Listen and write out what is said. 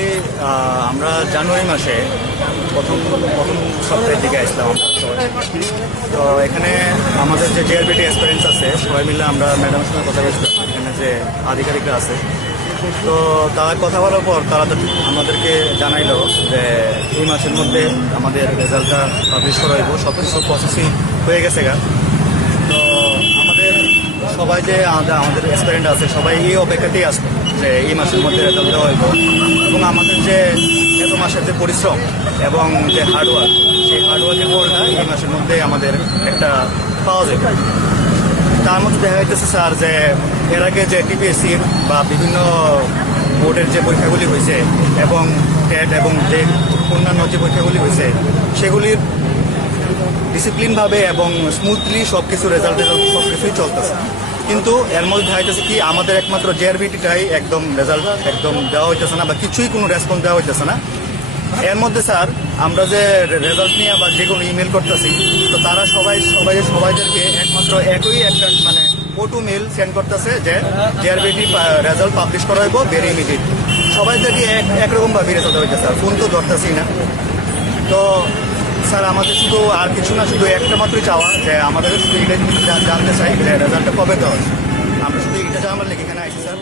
Actually আমরা জানুয়ারি মাসে প্রথম প্রথম সপ্তাহের দিকে আসলাম। তো এখানে আমাদের যে জেআরবিটি এক্সপিরিয়েন্স আছে সবাই মিলে আমরা ম্যাডামের সঙ্গে কথা বলছিলাম, এখানে যে আধিকারিকরা আছে। তো তারা কথা বলার পর তারা আমাদেরকে জানাইলো যে এই মাসের মধ্যে আমাদের রেজাল্টটা পাবলিশ করা হইব, সব কিছু প্রসেসিং হয়ে গেছে গা। তো আমাদের সবাই যে আমাদের এক্সপিরিয়েন্স আছে সবাই এই অপেক্ষাতেই আসবে যে এই মাসের মধ্যে রেজাল্ট দেওয়া হইব, এবং আমাদের যে এত মাসের যে পরিশ্রম এবং যে হার্ডওয়ার্ক, সেই হার্ডওয়ার্কের ফলটা এই মাসের মধ্যে আমাদের একটা পাওয়া যাবে। তার মধ্যে দেখা যাইতেছে স্যার যে এর আগে যে টিপিএসসির বা বিভিন্ন বোর্ডের যে পরীক্ষাগুলি হয়েছে এবং টেট এবং যে অন্যান্য যে পরীক্ষাগুলি হয়েছে সেগুলির ডিসিপ্লিনভাবে এবং স্মুথলি সব কিছু রেজাল্ট সব কিছুই চলতেছে। কিন্তু এর মধ্যে দেখা যাচ্ছে কি আমাদের একমাত্র জেআরবিটিটাই একদম রেজাল্ট একদম দেওয়া হইতেছে না, বা কিছুই কোনো রেসপন্স দেওয়া হইতেছে না। এর মধ্যে স্যার আমরা যে রেজাল্ট নিয়ে বা যে কোনো ইমেল করতেছি, তো তারা সবাইদেরকে একমাত্র একই একটা মানে ওটু মেল সেন্ড করতেছে যে জেআরবিটি রেজাল্ট পাবলিশ করা হইব ভেরি ইমিডিয়েট। সবাইদেরকে একরকমভাবে রেজাল্ট হইতেছে, আর ফোন তো ধরতেছি না। তো স্যার আমাদের শুধু আর কিছু না, শুধু একটা মাত্রই চাওয়া যে আমাদের শুধু এটা জানতে চাই রেজাল্টটা কবে দেওয়া, আমরা শুধু এটা জানার লেগে এখানে আইসি স্যার।